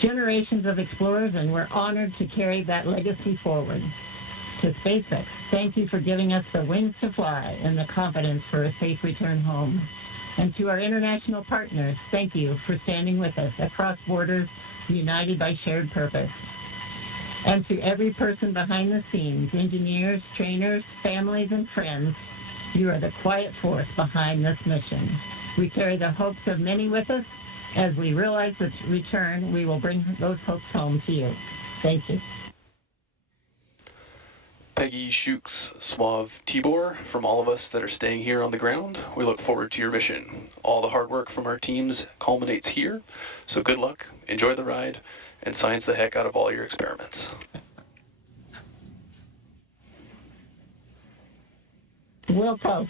generations of explorers, and we're honored to carry that legacy forward. To SpaceX, thank you for giving us the wings to fly and the confidence for a safe return home. And to our international partners, thank you for standing with us across borders, united by shared purpose. And to every person behind the scenes, engineers, trainers, families, and friends, you are the quiet force behind this mission. We carry the hopes of many with us. As we realize the return, we will bring those hopes home to you. Thank you. Peggy Shooks Suave Tibor, from all of us that are staying here on the ground, we look forward to your mission. All the hard work from our teams culminates here, so good luck, enjoy the ride, and science the heck out of all your experiments. Wilco.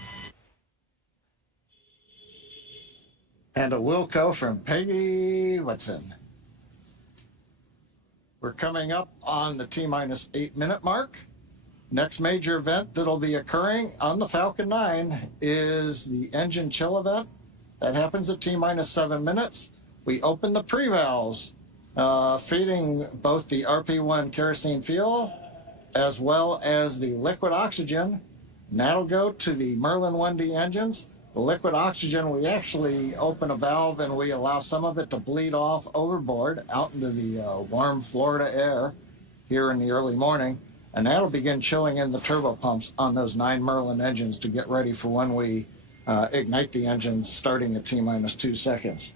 And a Wilco from Peggy Whitson. We're coming up on the T-minus 8-minute mark. Next major event that'll be occurring on the Falcon 9 is the engine chill event. That happens at T-minus 7 minutes. We open the pre-valves, feeding both the RP1 kerosene fuel as well as the liquid oxygen. And that'll go to the Merlin 1D engines. The liquid oxygen, we actually open a valve and we allow some of it to bleed off overboard out into the warm Florida air here in the early morning. And that'll begin chilling in the turbo pumps on those 9 Merlin engines to get ready for when we ignite the engines starting at T-minus 2 seconds.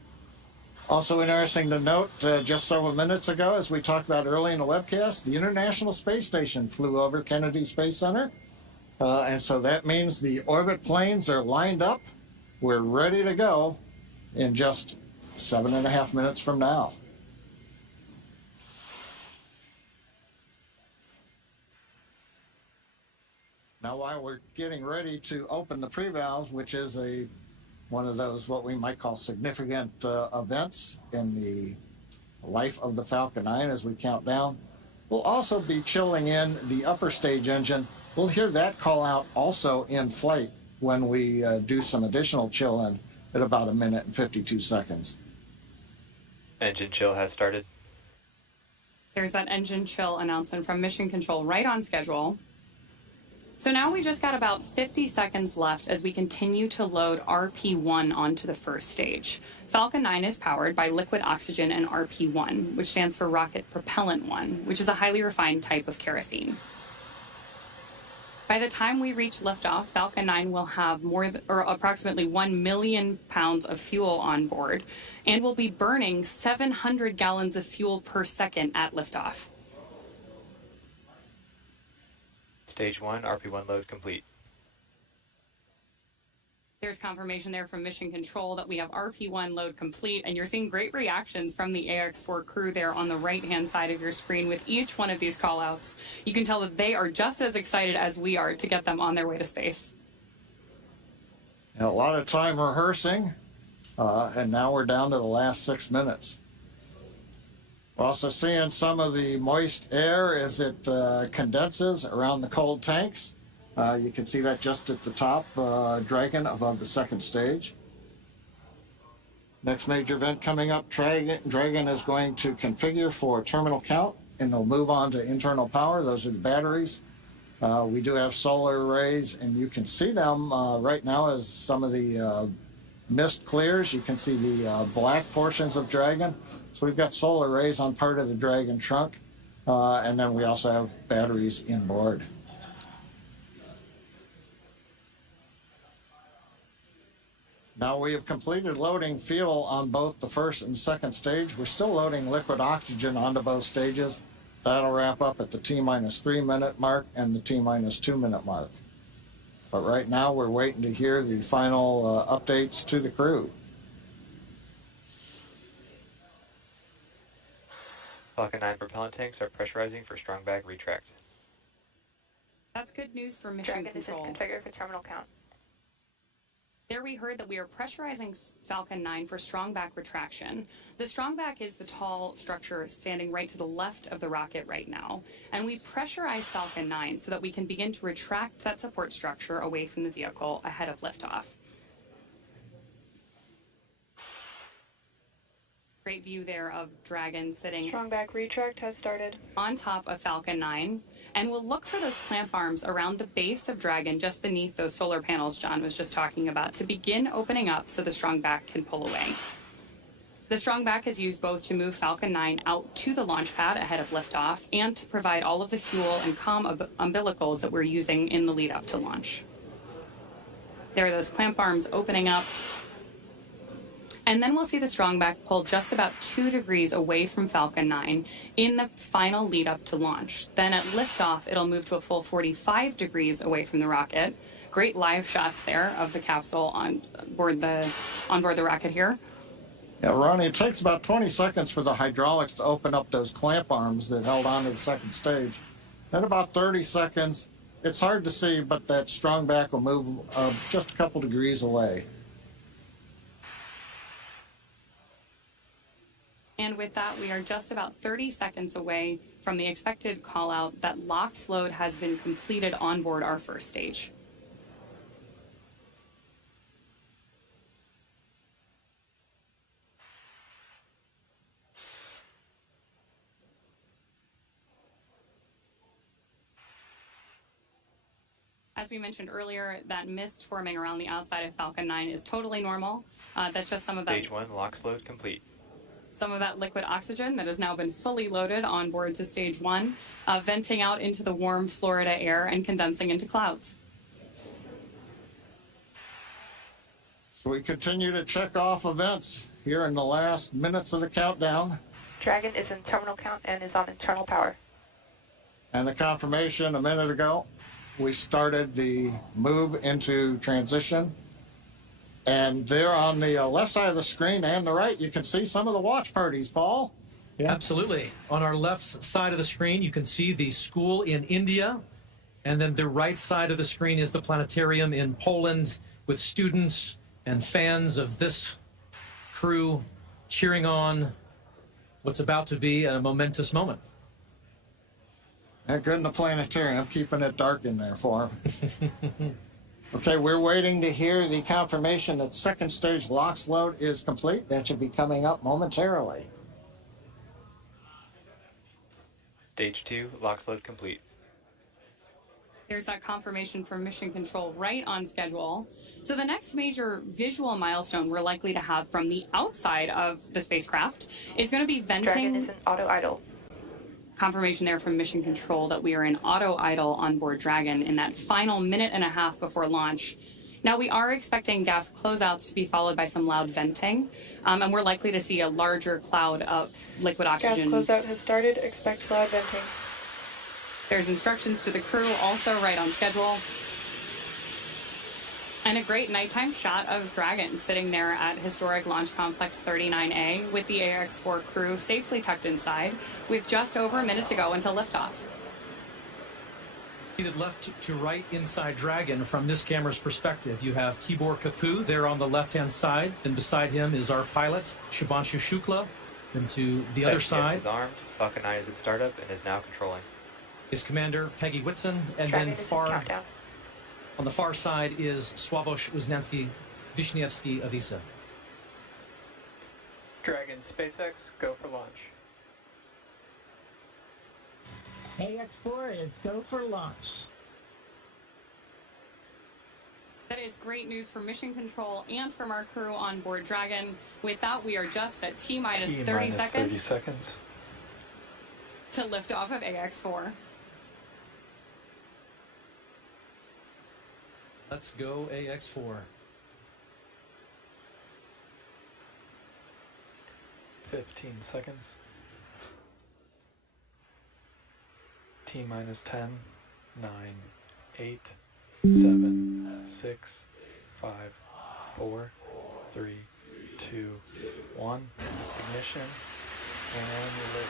Also interesting to note, just several minutes ago, as we talked about early in the webcast, the International Space Station flew over Kennedy Space Center. And so that means the orbit planes are lined up. We're ready to go in just 7.5 minutes from now. Now, while we're getting ready to open the pre-valves, which is one of those what we might call significant events in the life of the Falcon 9 as we count down, we'll also be chilling in the upper stage engine. We'll hear that call out also in flight when we do some additional chill in at about 1 minute and 52 seconds. Engine chill has started. There's that engine chill announcement from Mission Control right on schedule. So now we just got about 50 seconds left as we continue to load RP1 onto the first stage. Falcon 9 is powered by liquid oxygen and RP1, which stands for Rocket Propellant 1, which is a highly refined type of kerosene. By the time we reach liftoff, Falcon 9 will have approximately 1 million pounds of fuel on board and will be burning 700 gallons of fuel per second at liftoff. Stage 1, RP1 load complete. There's confirmation there from Mission Control that we have RP1 load complete, and you're seeing great reactions from the AX4 crew there on the right-hand side of your screen with each one of these call-outs. You can tell that they are just as excited as we are to get them on their way to space. And a lot of time rehearsing, and now we're down to the last 6 minutes. We're also seeing some of the moist air as it condenses around the cold tanks. You can see that just at the top, Dragon above the second stage. Next major event coming up, Dragon is going to configure for terminal count, and they'll move on to internal power. Those are the batteries. We do have solar arrays, and you can see them right now as some of the mist clears. You can see the black portions of Dragon. So we've got solar arrays on part of the Dragon trunk, and then we also have batteries inboard. Now we have completed loading fuel on both the first and second stage. We're still loading liquid oxygen onto both stages. That'll wrap up at the T-minus 3 minute mark and the T-minus 2 minute mark. But right now we're waiting to hear the final updates to the crew. Falcon 9 propellant tanks are pressurizing for strong bag retract. That's good news for Mission Control. Dragon is configured for terminal count. There we heard that we are pressurizing Falcon 9 for strong back retraction. The strong back is the tall structure standing right to the left of the rocket right now. And we pressurize Falcon 9 so that we can begin to retract that support structure away from the vehicle ahead of liftoff. Great view there of Dragon sitting Strong back retract has started. on top of Falcon 9. And we'll look for those clamp arms around the base of Dragon, just beneath those solar panels John was just talking about, to begin opening up so the strong back can pull away. The strong back is used both to move Falcon 9 out to the launch pad ahead of liftoff and to provide all of the fuel and comm umbilicals that we're using in the lead up to launch. There are those clamp arms opening up. And then we'll see the strong back pull just about 2 degrees away from Falcon 9 in the final lead up to launch. Then at liftoff, it'll move to a full 45 degrees away from the rocket. Great live shots there of the capsule on board the rocket here. Yeah, Ronnie, it takes about 20 seconds for the hydraulics to open up those clamp arms that held on to the second stage. Then about 30 seconds, it's hard to see, but that strong back will move just a couple degrees away. And with that, we are just about 30 seconds away from the expected call out that LOX load has been completed on board our first stage. As we mentioned earlier, that mist forming around the outside of Falcon 9 is totally normal. That's just some of that. Stage 1, LOX load complete. Some of that liquid oxygen that has now been fully loaded on board to stage 1, venting out into the warm Florida air and condensing into clouds. So we continue to check off events here in the last minutes of the countdown. Dragon is in terminal count and is on internal power. And the confirmation a minute ago, we started the move into transition. And there on the left side of the screen and the right, you can see some of the watch parties, Paul. Yeah. Absolutely. On our left side of the screen, you can see the school in India. And then the right side of the screen is the planetarium in Poland with students and fans of this crew cheering on what's about to be a momentous moment. And good in the planetarium, keeping it dark in there for them. Okay, we're waiting to hear the confirmation that second stage LOX load is complete. That should be coming up momentarily. Stage 2, LOX load complete. There's that confirmation from Mission Control right on schedule. So the next major visual milestone we're likely to have from the outside of the spacecraft is going to be venting. Dragon is in auto idle. Confirmation there from Mission Control that we are in auto idle on board Dragon in that final minute and a half before launch. Now, we are expecting gas closeouts to be followed by some loud venting, and we're likely to see a larger cloud of liquid oxygen. Gas closeout has started. Expect loud venting. There's instructions to the crew, also right on schedule. And a great nighttime shot of Dragon sitting there at historic Launch Complex 39A with the AX-4 crew safely tucked inside with just over a minute to go until liftoff. Seated left to right inside Dragon from this camera's perspective, you have Tibor Kapu there on the left-hand side. Then beside him is our pilot, ShubhamShukla. Then to the other side is armed. Falcon 9 is in startup and is now controlling. Is Commander Peggy Whitson, and Dragon then is in far countdown. on the far side is Sławosz Uznański-Wiśniewski of ESA. Dragon SpaceX, go for launch. AX4 is go for launch. That is great news for Mission Control and from our crew on board Dragon. With that, we are just at T-minus 30 seconds to lift off of AX4. Let's go AX4. 15 seconds. T-minus 10, 9, 8, 7, 6, 5, 4, 3, 2, 1. Ignition and lift.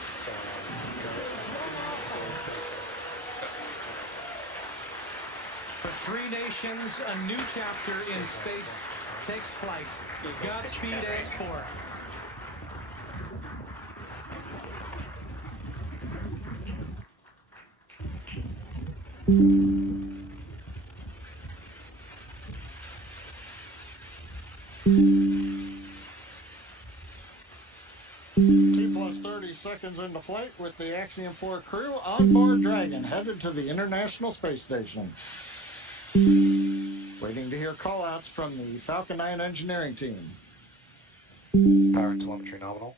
For three nations, a new chapter in space takes flight. Godspeed, AX4. seconds into flight with the Axiom 4 crew on board Dragon, headed to the International Space Station. Waiting to hear call-outs from the Falcon 9 engineering team. Power and telemetry nominal.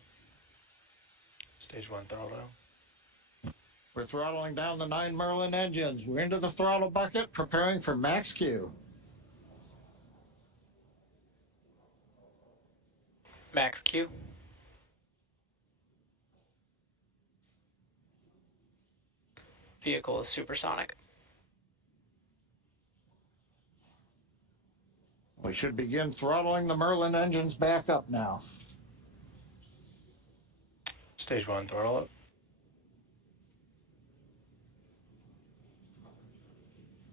Stage 1 throttle down. We're throttling down the 9 Merlin engines. We're into the throttle bucket, preparing for max Q. Max Q. Vehicle is supersonic. We should begin throttling the Merlin engines back up now. Stage 1 throttle up.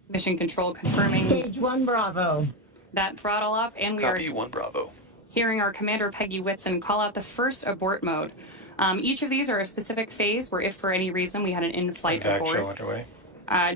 Mission Control confirming Stage 1 Bravo. that throttle up, and we Copy, are 1 Bravo. hearing our Commander Peggy Whitson call out the first abort mode. Each of these are a specific phase where if for any reason we had an in-flight Back abort, show underway.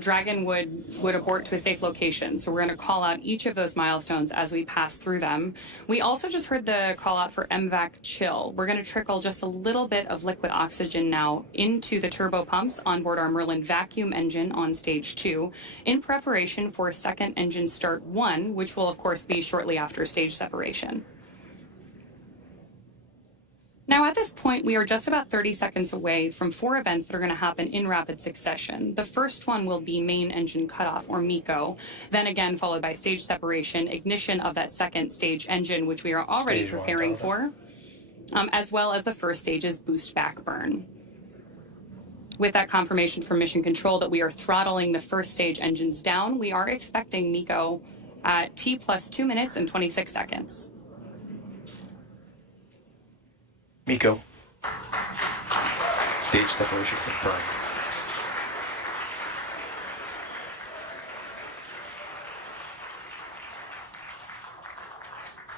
Dragon would abort to a safe location. So we're going to call out each of those milestones as we pass through them. We also just heard the call out for MVAC chill. We're going to trickle just a little bit of liquid oxygen now into the turbo pumps on board our Merlin vacuum engine on stage 2 in preparation for second engine start 1, which will of course be shortly after stage separation. Now, at this point, we are just about 30 seconds away from 4 events that are going to happen in rapid succession. The first one will be main engine cutoff, or MECO, then again followed by stage separation, ignition of that second stage engine, which we are already Stage 1 preparing throttle. for, as well as the first stage's boost back burn. With that confirmation from Mission Control that we are throttling the first stage engines down, we are expecting MECO at T plus 2 minutes and 26 seconds. MECO. Stage separation confirmed.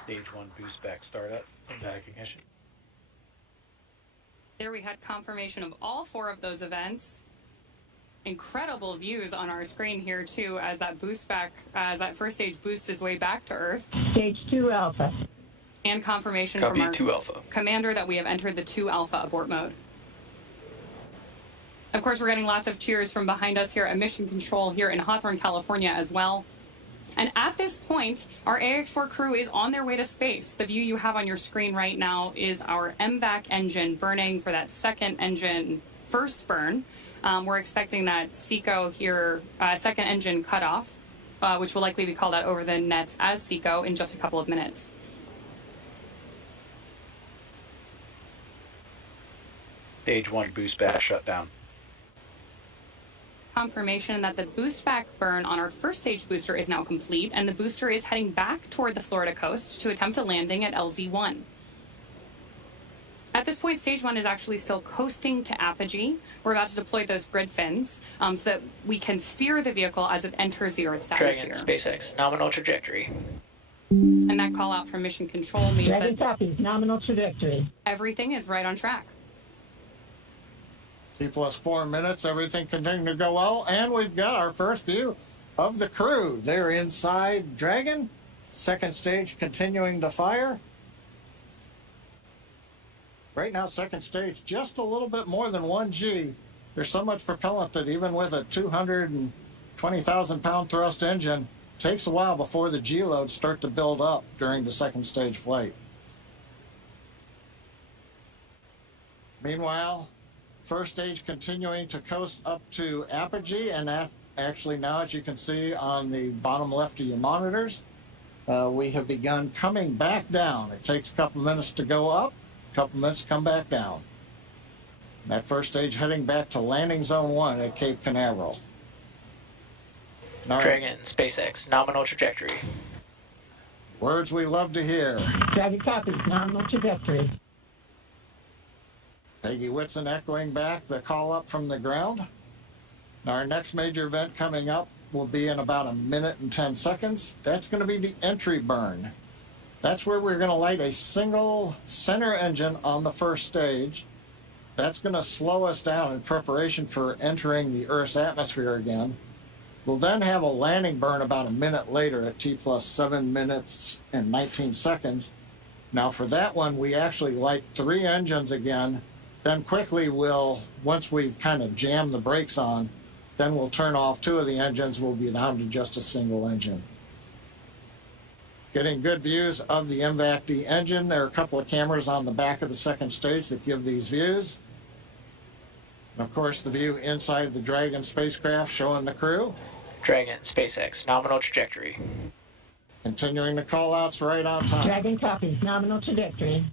Stage 1 boost back startup and back ignition. There we had confirmation of all 4 of those events. Incredible views on our screen here too, as that boost back, as that first stage boosts its way back to Earth. Stage 2 Alpha. And confirmation Copy, from our 2 Alpha. commander that we have entered the 2 Alpha abort mode. Of course, we're getting lots of cheers from behind us here at Mission Control here in Hawthorne, California as well. And at this point, our AX4 crew is on their way to space. The view you have on your screen right now is our MVAC engine burning for that second engine first burn. We're expecting that SECO here, second engine cutoff, which will likely be called out over the nets as SECO in just a couple of minutes. Stage 1 boost back shut down. Confirmation that the boost back burn on our first stage booster is now complete, and the booster is heading back toward the Florida coast to attempt a landing at LZ1. At this point, stage 1 is actually still coasting to apogee. We're about to deploy those grid fins so that we can steer the vehicle as it enters the Earth's atmosphere. Dragon, SpaceX, nominal trajectory. And that call out from Mission Control means Dragon that copies. Nominal trajectory. everything is right on track. T plus 4 minutes, everything continuing to go well, and we've got our first view of the crew. They're inside Dragon, second stage continuing to fire. Right now, second stage, just a little bit more than 1 G. There's so much propellant that even with a 220,000-pound thrust engine, it takes a while before the G loads start to build up during the second stage flight. Meanwhile, first stage continuing to coast up to apogee, and that actually now, as you can see on the bottom left of your monitors, we have begun coming back down. It takes a couple minutes to go up, a couple minutes to come back down. And that first stage heading back to landing zone 1 at Cape Canaveral. All right. Dragon, SpaceX, nominal trajectory. Words we love to hear. Dragon copies. Nominal trajectory. Peggy Whitson echoing back the call up from the ground. Now our next major event coming up will be in about 1 minute and 10 seconds. That's going to be the entry burn. That's where we're going to light a single center engine on the first stage. That's going to slow us down in preparation for entering the Earth's atmosphere again. We'll then have a landing burn about 1 minute later at T plus 7 minutes and 19 seconds. Now for that one, we actually light 3 engines again. Then quickly once we've kind of jammed the brakes on, then we'll turn off 2 of the engines. We'll be down to just a single engine. Getting good views of the MVAC-D engine. There are a couple of cameras on the back of the second stage that give these views. And of course, the view inside the Dragon spacecraft showing the crew. Dragon, SpaceX, nominal trajectory. Continuing the call-outs right on time. Dragon copies, nominal trajectory.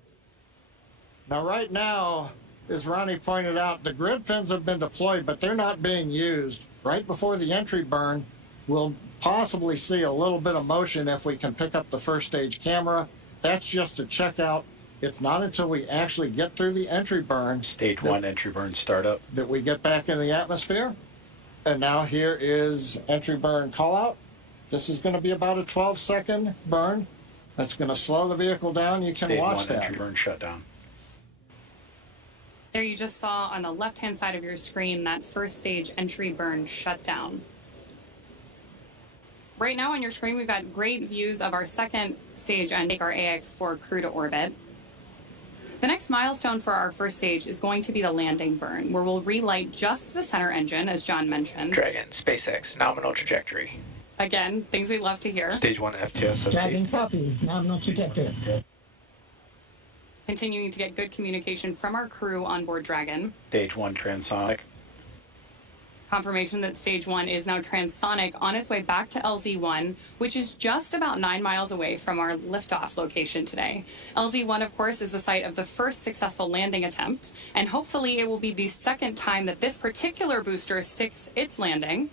Now, right now, as Ronnie pointed out, the grid fins have been deployed, but they're not being used. Right before the entry burn, we'll possibly see a little bit of motion if we can pick up the first stage camera. That's just a checkout. It's not until we actually get through the entry burn. Stage 1 entry burn startup. That we get back in the atmosphere. And now here is entry burn call out. This is going to be about a 12-second burn. That's going to slow the vehicle down. You can watch Stage 1 that. entry burn shutdown. There you just saw on the left-hand side of your screen that first stage entry burn shutdown. Right now on your screen, we've got great views of our second stage and take our AX-4 crew to orbit. The next milestone for our first stage is going to be the landing burn, where we'll relight just the center engine, as John mentioned. Dragon, SpaceX, nominal trajectory. Again, things we love to hear. Stage 1 FTS. Dragon copies, nominal trajectory. Continuing to get good communication from our crew on board Dragon. Stage 1 transonic. Confirmation that stage 1 is now transonic on its way back to LZ1, which is just about 9 miles away from our liftoff location today. LZ1, of course, is the site of the first successful landing attempt, and hopefully it will be the second time that this particular booster sticks its landing.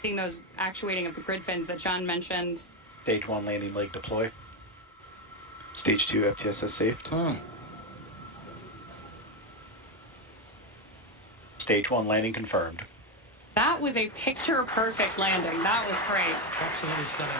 Seeing those actuating of the grid fins that John mentioned. Stage 1 landing leg deploy. Stage 2 FTSS saved. Stage 1 landing confirmed. That was a picture-perfect landing. That was great. Absolutely stunning.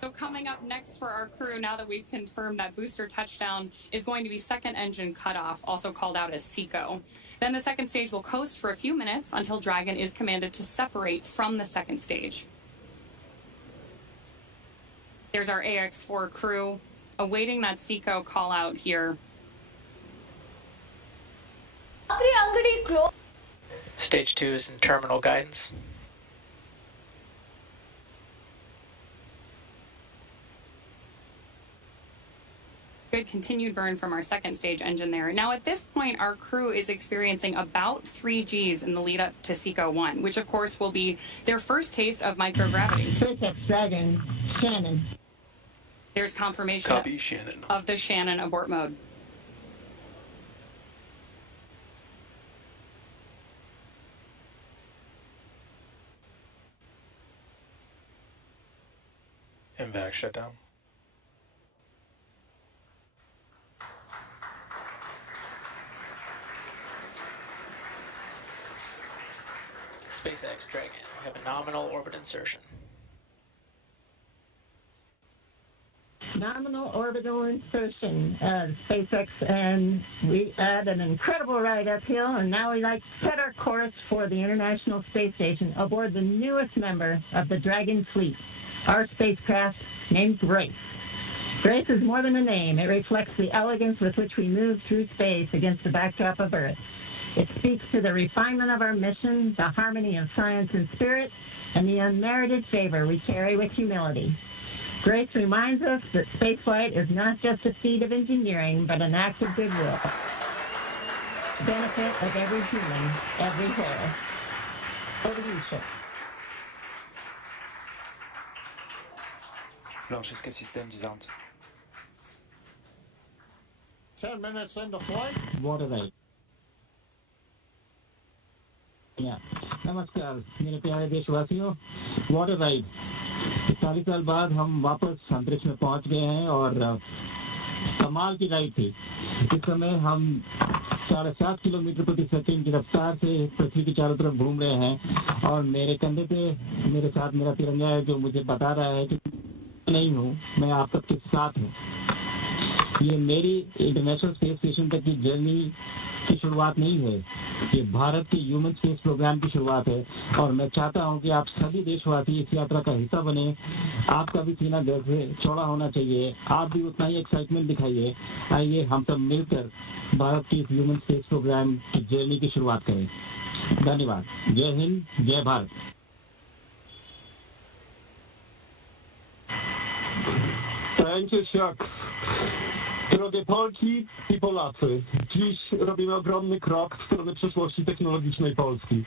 So coming up next for our crew, now that we've confirmed that booster touchdown, is going to be second engine cutoff, also called out as SECO. Then the second stage will coast for a few minutes until Dragon is commanded to separate from the second stage. There's our AX-4 crew awaiting that SECO call out here. Stage 2 is in terminal guidance. Good continued burn from our second stage engine there. Now at this point, our crew is experiencing about 3 Gs in the lead up to SECO 1, which of course will be their first taste of microgravity. SpaceX Dragon, Shannon. There's confirmation Copy, Shannon. of the Shannon abort mode. MVAC shutdown. SpaceX, Dragon, we have a nominal orbit insertion. Nominal orbital insertion, SpaceX, and we had an incredible ride uphill, and now we like to set our course for the International Space Station aboard the newest member of the Dragon fleet, our spacecraft named Grace. Grace is more than a name. It reflects the elegance with which we move through space against the backdrop of Earth. It speaks to the refinement of our mission, the harmony of science and spirit, and the unmerited favor we carry with humility. Grace reminds us that spaceflight is not just a feat of engineering, but an act of goodwill. Benefit of every human, everywhere. Over to you, Chip. Blanchissement système disarmed. 10 minutes into flight. Water ride. नमस्कार मेरे प्यारे देशवासियों, water ride 40 साल बाद हम वापस अंतरिक्ष में पहुंच गए हैं और कमाल की राइड थी। इस समय हम 7.5 किलोमीटर प्रति सेकंड की रफ्तार से पृथ्वी के चारों तरफ घूम रहे हैं और मेरे कंधे पे मेरे साथ मेरा तिरंगा है जो मुझे बता रहा है कि नहीं हूँ, मैं आप सबके साथ हूँ। ये मेरी इंटरनेशनल स्पेस स्टेशन तक की जर्नी की शुरुआत नहीं है, ये भारत के ह्यूमन स्पेस प्रोग्राम की शुरुआत है और मैं चाहता हूं कि आप सभी देशवासी इस यात्रा का हिस्सा बने। आपका भी सीना गर्व से चौड़ा होना चाहिए, आप भी उतना ही एक्साइटमेंट दिखाइए। आइए हम सब मिलकर भारत की ह्यूमन स्पेस प्रोग्राम की जर्नी की शुरुआत करें। धन्यवाद। जय हिंद, जय Bharat. Thank you, Shucks. Drogie Polki i Polacy, dziś robimy ogromny krok w stronę przyszłości technologicznej Polski.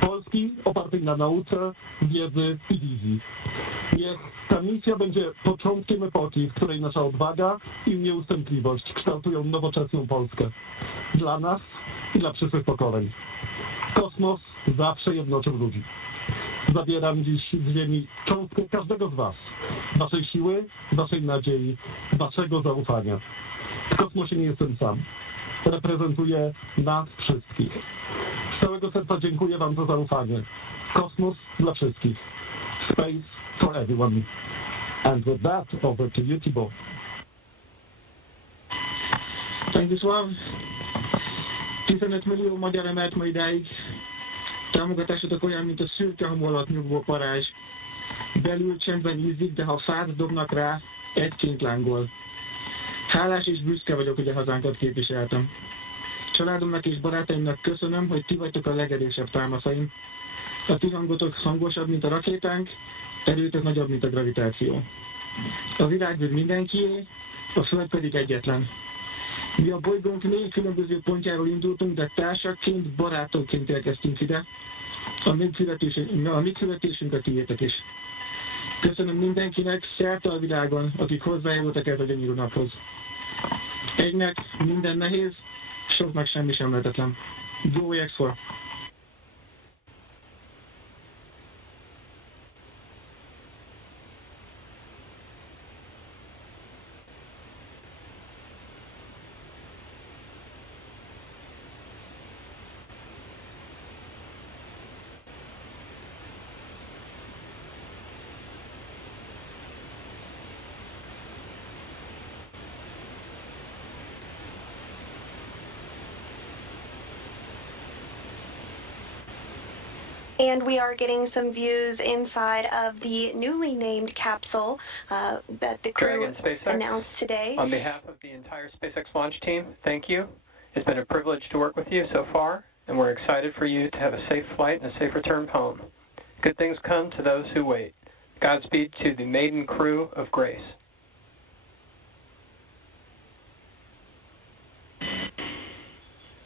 Polski opartej na nauce, wiedzy i wizji. Niech ta misja będzie początkiem epoki, w której nasza odwaga i nieustępliwość kształtują nowoczesną Polskę. Dla nas i dla przyszłych pokoleń. Kosmos zawsze jednoczył ludzi. Zabieram dziś z ziemi cząstkę każdego z was. Waszej siły, waszej nadziei, waszego zaufania. W kosmosie nie jestem sam. Reprezentuję nas wszystkich. Z całego serca dziękuję wam za zaufanie. Kosmos dla wszystkich. Space for everyone. And with that, over to you, Thibault. Thank you, Sław. 15 millió magyar emelt majd idáig. Támogatásotok olyan, mint a szürke homollatnyugvó parázs. Belül csendben ízik, de ha fát dobnak rá, egyként lángol. Hálás és büszke vagyok, hogy a hazánkat képviseltem. Családomnak és barátaimnak köszönöm, hogy ti vagytok a legerősebb támaszaim. A ti hangotok hangosabb, mint a rakétánk, erőtök nagyobb, mint a gravitáció. A világ mindenkié, a Föld pedig egyetlen. Mi a bolygónk 4 különböző pontjáról indultunk, de társakként, barátokként érkeztünk ide. A mi születésünk a tiétek is. Köszönöm mindenkinek szerte a világon, akik hozzájárultak ez a gyönyörű naphoz. Egynek minden nehéz, soknak semmi sem lehetetlen. Go X4! And we are getting some views inside of the newly named capsule that the crew announced today. On behalf of the entire SpaceX launch team, thank you. It's been a privilege to work with you so far, and we're excited for you to have a safe flight and a safe return home. Good things come to those who wait. Godspeed to the maiden crew of Grace.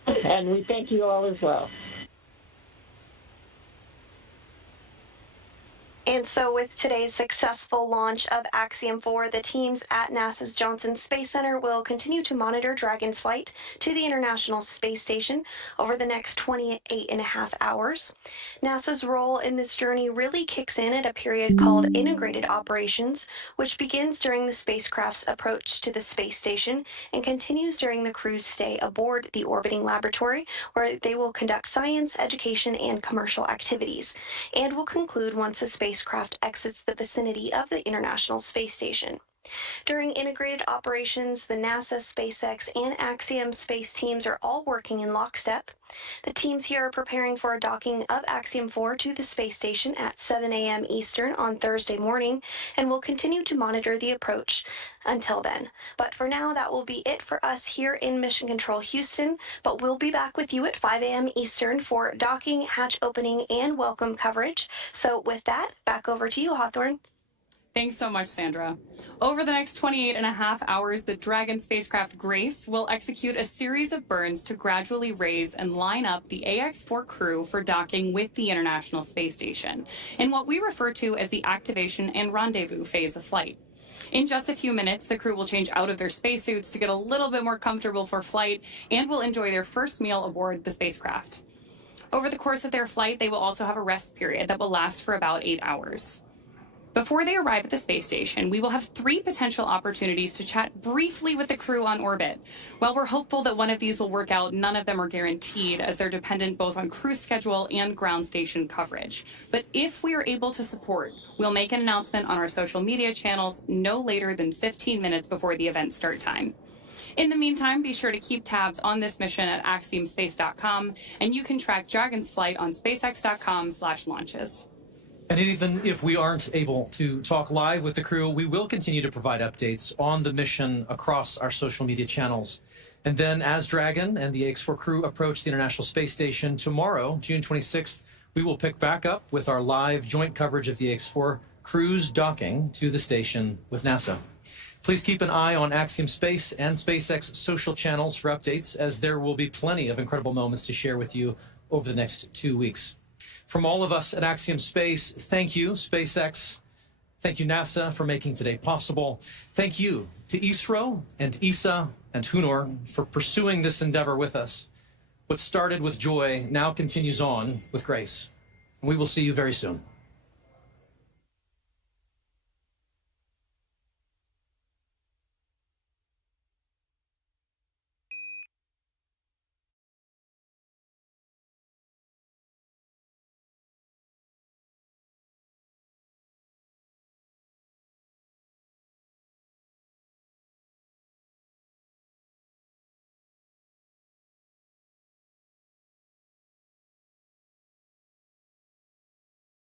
And we thank you all as well. And so with today's successful launch of Axiom 4, the teams at NASA's Johnson Space Center will continue to monitor Dragon's flight to the International Space Station over the next 28.5 hours. NASA's role in this journey really kicks in at a period called Integrated Operations, which begins during the spacecraft's approach to the space station and continues during the crew's stay aboard the orbiting laboratory, where they will conduct science, education, and commercial activities, and will conclude once the spacecraft exits the vicinity of the International Space Station. During integrated operations, the NASA, SpaceX, and Axiom space teams are all working in lockstep. The teams here are preparing for a docking of Axiom 4 to the space station at 7 a.m. Eastern on Thursday morning, and will continue to monitor the approach until then. But for now, that will be it for us here in Mission Control Houston, but we'll be back with you at 5 a.m. Eastern for docking, hatch opening, and welcome coverage. So with that, back over to you, Hawthorne. Thanks so much, Sandra. Over the next 28.5 hours, the Dragon spacecraft Grace will execute a series of burns to gradually raise and line up the AX-4 crew for docking with the International Space Station in what we refer to as the activation and rendezvous phase of flight. In just a few minutes, the crew will change out of their spacesuits to get a little bit more comfortable for flight and will enjoy their first meal aboard the spacecraft. Over the course of their flight, they will also have a rest period that will last for about 8 hours. Before they arrive at the space station, we will have 3 potential opportunities to chat briefly with the crew on orbit. While we're hopeful that one of these will work out, none of them are guaranteed, as they're dependent both on crew schedule and ground station coverage. But if we are able to support, we'll make an announcement on our social media channels no later than 15 minutes before the event start time. In the meantime, be sure to keep tabs on this mission at axiomspace.com, and you can track Dragon's flight on spacex.com/launches. And even if we aren't able to talk live with the crew, we will continue to provide updates on the mission across our social media channels. And then as Dragon and the AX4 crew approach the International Space Station tomorrow, June 26th, we will pick back up with our live joint coverage of the AX4 crew's docking to the station with NASA. Please keep an eye on Axiom Space and SpaceX social channels for updates, as there will be plenty of incredible moments to share with you over the next 2 weeks. From all of us at Axiom Space, thank you, SpaceX. Thank you, NASA, for making today possible. Thank you to ISRO and ESA and Hunor for pursuing this endeavor with us. What started with joy now continues on with grace. We will see you very soon.